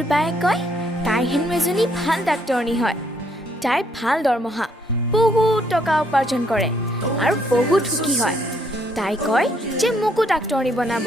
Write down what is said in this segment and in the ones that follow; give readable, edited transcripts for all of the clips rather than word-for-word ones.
মোৰ বায়ে কয় তাই হেনো এজনী ভাল ডাক্তৰণী হয়। তাইৰ ভাল দৰমহা, বহুত টকা উপাৰ্জন কৰে আৰু বহুত সুখী হয়। তাই কয় যে মোকো ডাক্তৰণী বনাব।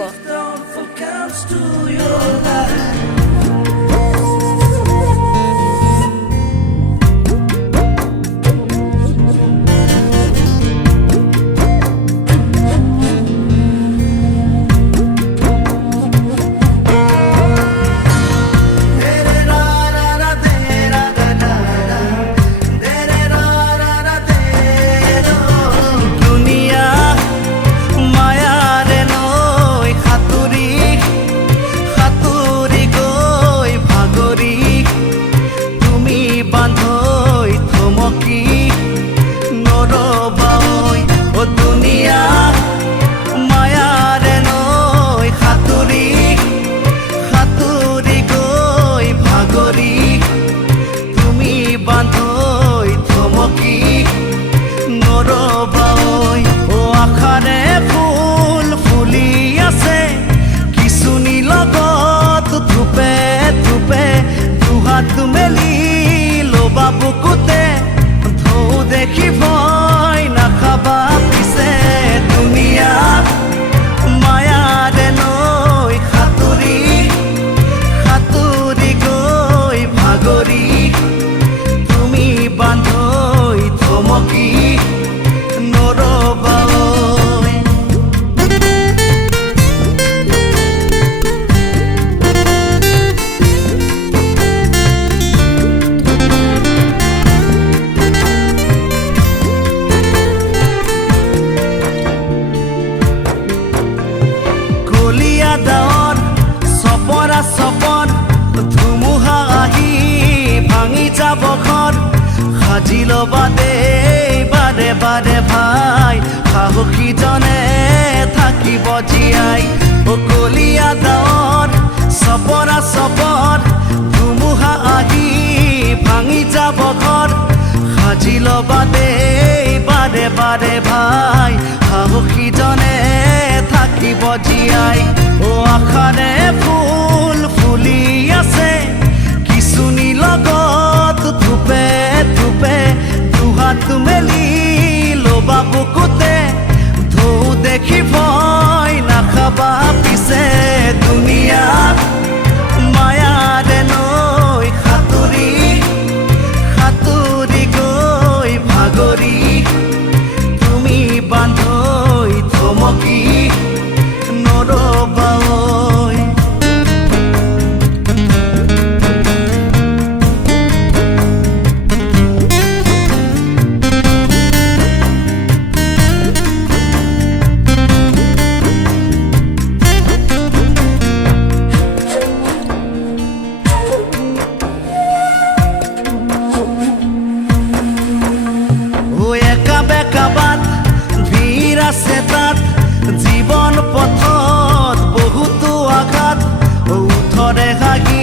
বাৰে বাৰে ভাই সাহসীজনে থাকিব জীয়াই। কলীয়া ডাৱৰ চপৰা চপৰ ধুমুহা আহি ভাঙি যাব ঘৰ। সাজি ল'বা দেই বাৰে বাৰে ভাই সাহসীজনে থাকিব জীয়াই। আশাৰে ফুল ফুলি আছে কিছুনি লগত ধূপে ধূপে দুহাত মেলি ল'বা বুকুতে। ঢৌ দেখি ভয় নাখাবা পিছে দুনিয়াত মায়াৰে নৈ সাঁতুৰি সাঁতুৰি গৈ ভাগৰি তুমি বান্ধৈ থমকি নৰবা। জীৱন পথত বহুতো আঘাত উঠৰে হাঁহি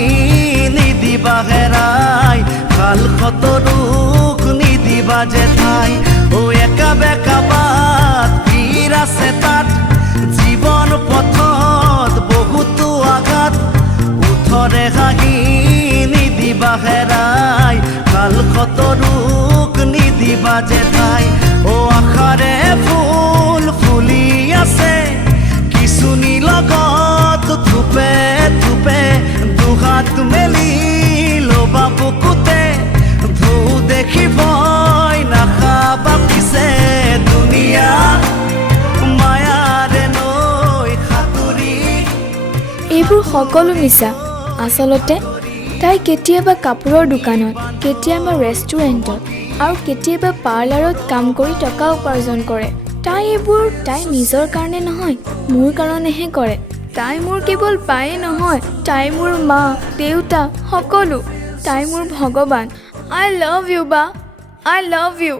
নিদিবা হেৰাই কাল খতৰুক নিদিবা জেঠাই। একা বেকা বাট ভিৰ আছে তাত জীৱন পথত বহুতো আঘাত উঠৰে হাঁহি নিদিবা হেৰাই কাল খতৰুক নিদিবা জেঠাই। আশাৰে ফুল ফুলি আছে কিছুনি লগত ধূপে ধূপে দুহাত মেলি ল'বা বুকুতে। ঢৌ দেখি ভয় নাখাবা পিছে দুনিয়া মায়াৰে নৈ সাঁতুৰি। এইবোৰ সকলো মিছা। আচলতে তাই কেতিয়াবা কাপোৰৰ দোকানত, কেতিয়াবা ৰেষ্টুৰেণ্টত আৰু কেতিয়াবা পাৰ্লাৰত কাম কৰি টকা উপাৰ্জন কৰে। তাই এইবোৰ তাই নিজৰ কাৰণে নহয়, মোৰ কাৰণেহে কৰে। তাই মোৰ কেৱল বায়ে নহয়, তাই মোৰ মা দেউতা সকলো। তাই মোৰ ভগৱান। আই লাভ ইউ বা, আই লাভ ইউ।